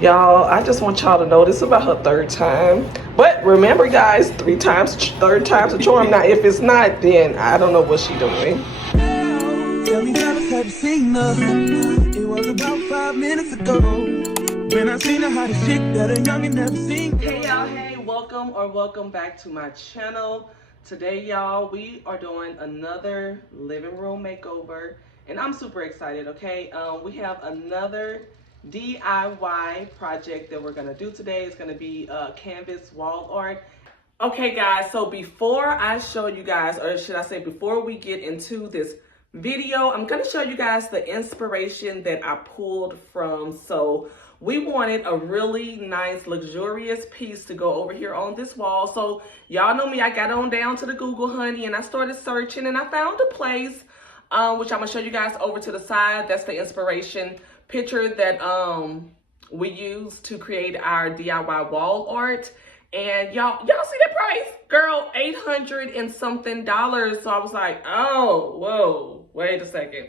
Y'all, I just want y'all to know this is about her third time. But remember, guys, third time's a charm. Now, if it's not, then I don't know what she doing. Tell me how to have seen her. It was about 5 minutes ago when I seen her hottest chick that a youngin' never seen. Hey y'all, hey, welcome back to my channel. Today, y'all, we are doing another living room makeover, and I'm super excited. Okay, we have another DIY project that we're gonna do today. It's gonna be canvas wall art. Okay guys, so before I show you guys, or should I say before we get into this video, I'm gonna show you guys the inspiration that I pulled from. So we wanted a really nice luxurious piece to go over here on this wall. So y'all know me, I got on down to the Google, honey, and I started searching and I found a place which I'm gonna show you guys over to the side. That's the inspiration picture that we used to create our DIY wall art. And y'all see that price? Girl, $800 and something. So I was like, oh, whoa, wait a second.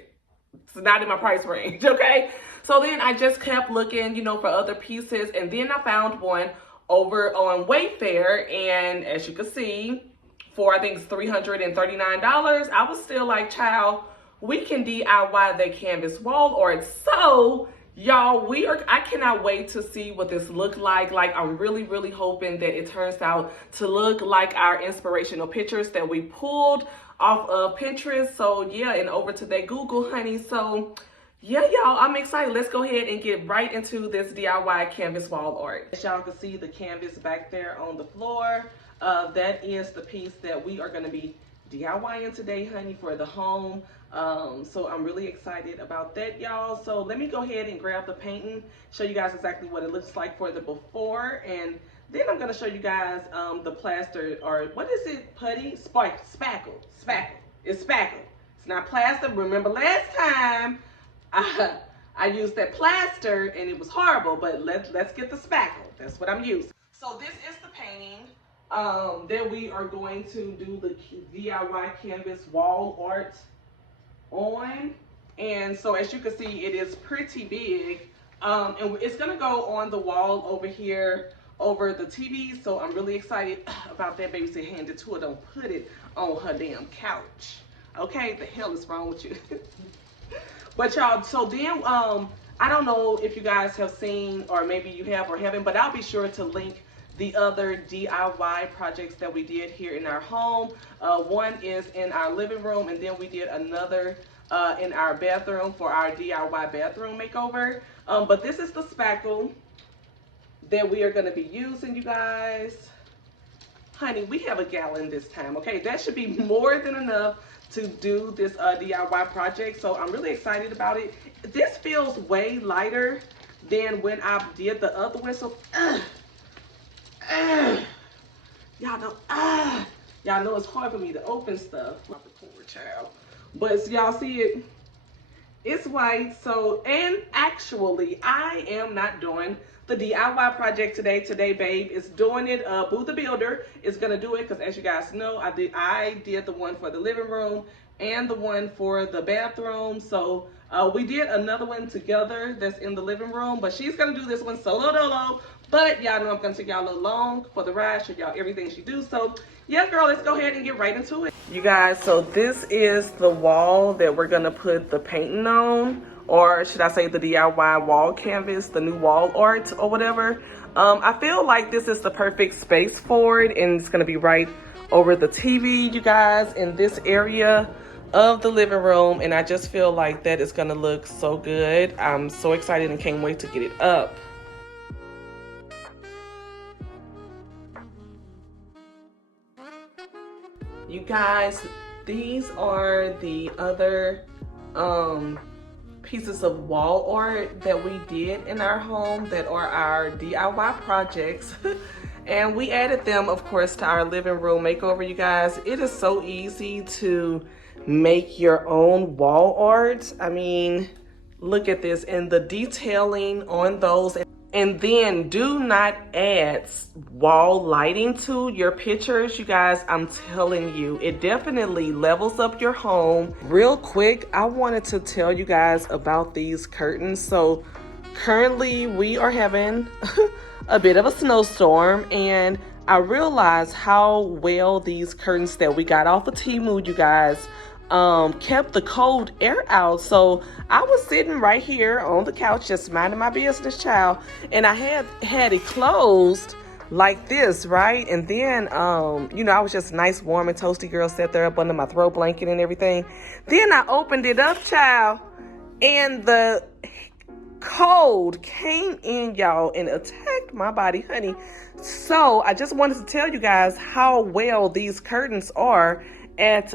It's not in my price range, okay? So then I just kept looking, you know, for other pieces. And then I found one over on Wayfair. And as you can see, for I think it's $339, I was still like, child, we can DIY the canvas wall art. So y'all, I cannot wait to see what this look like. Like, I'm really hoping that it turns out to look like our inspirational pictures that we pulled off of Pinterest. So yeah, and over to that Google, honey. So yeah, y'all, I'm excited. Let's go ahead and get right into this DIY canvas wall art. As y'all can see the canvas back there on the floor, that is the piece that we are gonna be DIYing today, honey, for the home. So I'm really excited about that, y'all. So let me go ahead and grab the painting, show you guys exactly what it looks like for the before, and then I'm gonna show you guys the plaster, or what is it, putty? Spackle. It's spackle. It's not plaster. Remember last time I used that plaster and it was horrible, but let's get the spackle. That's what I'm using. So this is the painting that we are going to do the DIY canvas wall art on. And so as you can see, it is pretty big, and it's gonna go on the wall over here over the TV. So I'm really excited about that. Baby said hand it to her, don't put it on her damn couch. Okay, the hell is wrong with you? But y'all, so then I don't know if you guys have seen, or maybe you have or haven't, but I'll be sure to link the other DIY projects that we did here in our home. One is in our living room, and then we did another in our bathroom for our DIY bathroom makeover. But this is the spackle that we are gonna be using, you guys. Honey, we have a gallon this time, okay? That should be more than enough to do this DIY project. So I'm really excited about it. This feels way lighter than when I did the other one. So, y'all know it's hard for me to open stuff. Not the poor child, but y'all see it, it's white. So, and actually I am not doing the DIY project today. Babe is doing it. Boo the Builder is gonna do it, because as you guys know, I did the one for the living room and the one for the bathroom. So we did another one together that's in the living room, but she's gonna do this one solo dolo. But y'all know I'm gonna take y'all a little long for the ride, show y'all everything she do. So yeah, girl, let's go ahead and get right into it. You guys, so this is the wall that we're gonna put the painting on, or should I say the DIY wall canvas, the new wall art or whatever. I feel like this is the perfect space for it, and it's gonna be right over the TV, you guys, in this area of the living room. And I just feel like that is gonna look so good. I'm so excited and can't wait to get it up. You guys, these are the other pieces of wall art that we did in our home that are our DIY projects. And we added them, of course, to our living room makeover, you guys. It is so easy to make your own wall art. I mean, look at this, and the detailing on those. And then do not add wall lighting to your pictures, you guys. I'm telling you, it definitely levels up your home. Real quick, I wanted to tell you guys about these curtains. So Currently, we are having a bit of a snowstorm, and I realized how well these curtains that we got off of TEMU, you guys, kept the cold air out. So I was sitting right here on the couch just minding my business, child, and I had it closed like this, right? And then you know, I was just nice, warm, and toasty girl, sat there up under my throw blanket and everything. Then I opened it up, child, and the cold came in, y'all, and attacked my body, honey. So I just wanted to tell you guys how well these curtains are at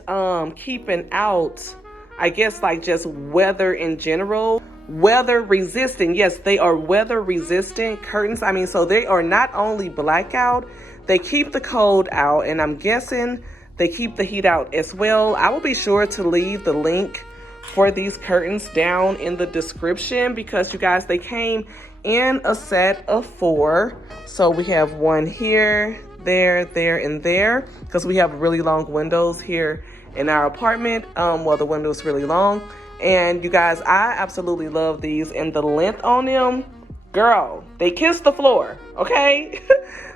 keeping out, I guess, like just weather in general. Weather resistant. Yes, they are weather resistant curtains. I mean, so they are not only blackout, they keep the cold out, and I'm guessing they keep the heat out as well. I will be sure to leave the link for these curtains down in the description, because you guys, they came in a set of 4. So we have one here, there, and there, because we have really long windows here in our apartment. Well, the window is really long. And you guys, I absolutely love these, and the length on them, girl, they kiss the floor, okay?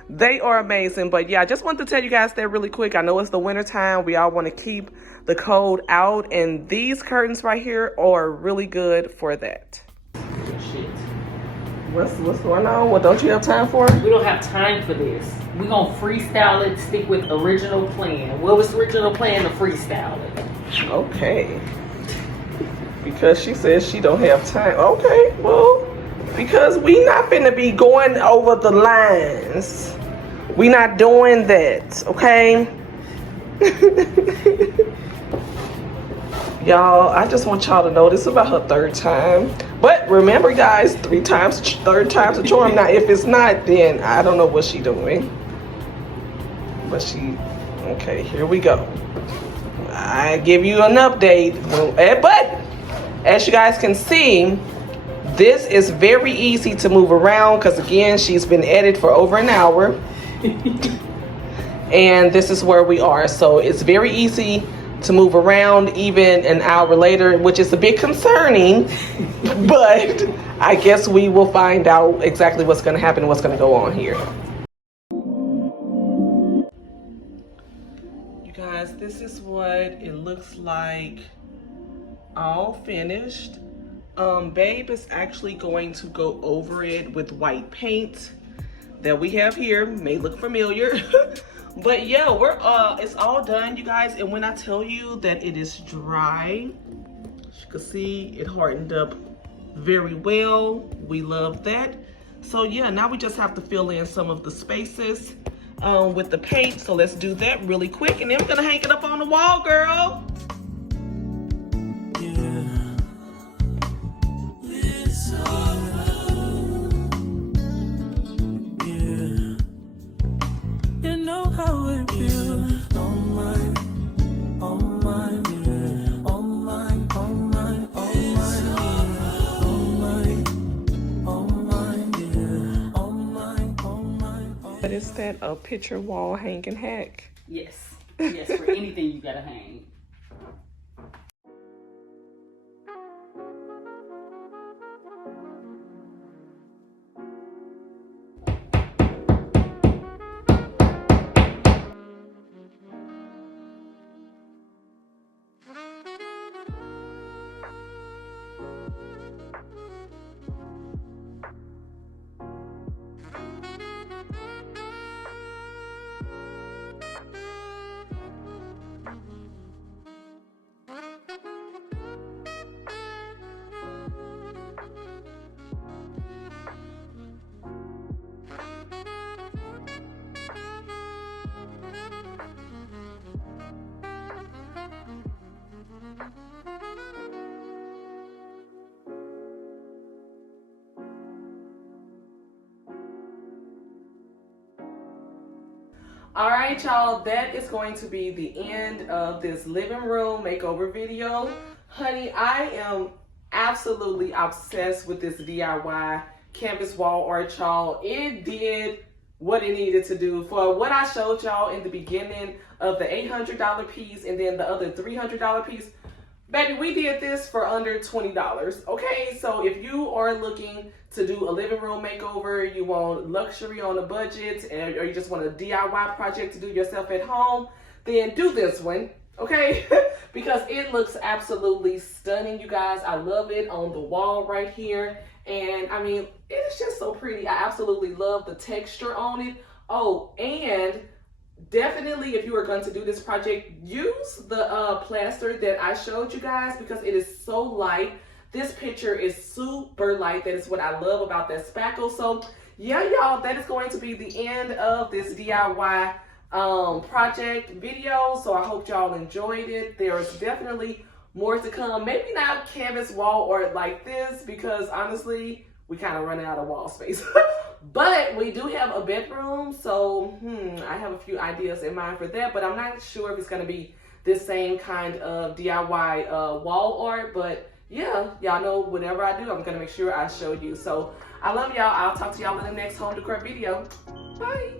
They are amazing. But yeah, I just wanted to tell you guys that really quick. I know it's the winter time. We all want to keep the cold out, and these curtains right here are really good for that. Shit. What's going on? What don't you have time for? We don't have time for this. We're gonna freestyle it, stick with original plan. What was the original plan to freestyle it? Okay. Because she says she don't have time. Okay, well, because we not finna be going over the lines. We not doing that, okay? Y'all, I just want y'all to know this is about her 3rd time. But remember, guys, 3 times, 3rd time's a charm. Now, if it's not, then I don't know what she doing. But okay, here we go. I give you an update. But as you guys can see, this is very easy to move around, because again, she's been at it for over an hour. And this is where we are. So it's very easy to move around even an hour later, which is a bit concerning. But I guess we will find out exactly what's going to happen and what's going to go on here. You guys, this is what it looks like all finished. Babe is actually going to go over it with white paint that we have here. May look familiar. But yeah, it's all done, you guys. And when I tell you that it is dry, as you can see, it hardened up very well. We love that. So yeah, now we just have to fill in some of the spaces with the paint. So let's do that really quick, and then we're gonna hang it up on the wall, girl. What is that? A picture wall hanging hack? Yes. Yes, for anything you gotta hang. All right, y'all, that is going to be the end of this living room makeover video. Honey, I am absolutely obsessed with this DIY canvas wall art, y'all. It did what it needed to do. For what I showed y'all in the beginning of the $800 piece and then the other $300 piece, Baby, we did this for under $20. Okay, so if you are looking to do a living room makeover, you want luxury on a budget, or you just want a DIY project to do yourself at home, then do this one. Okay, because it looks absolutely stunning, you guys. I love it on the wall right here. And I mean, it's just so pretty. I absolutely love the texture on it. Oh, and definitely, if you are going to do this project, use the plaster that I showed you guys, because it is so light. This picture is super light. That is what I love about that spackle. So yeah, y'all, that is going to be the end of this DIY project video. So I hope y'all enjoyed it. There's definitely more to come. Maybe not canvas wall art like this, because honestly, we kind of run out of wall space. But we do have a bedroom, so I have a few ideas in mind for that, but I'm not sure if it's going to be this same kind of DIY wall art. But yeah, y'all know whatever I do, I'm going to make sure I show you. So I love y'all. I'll talk to y'all in the next home decor video. Bye.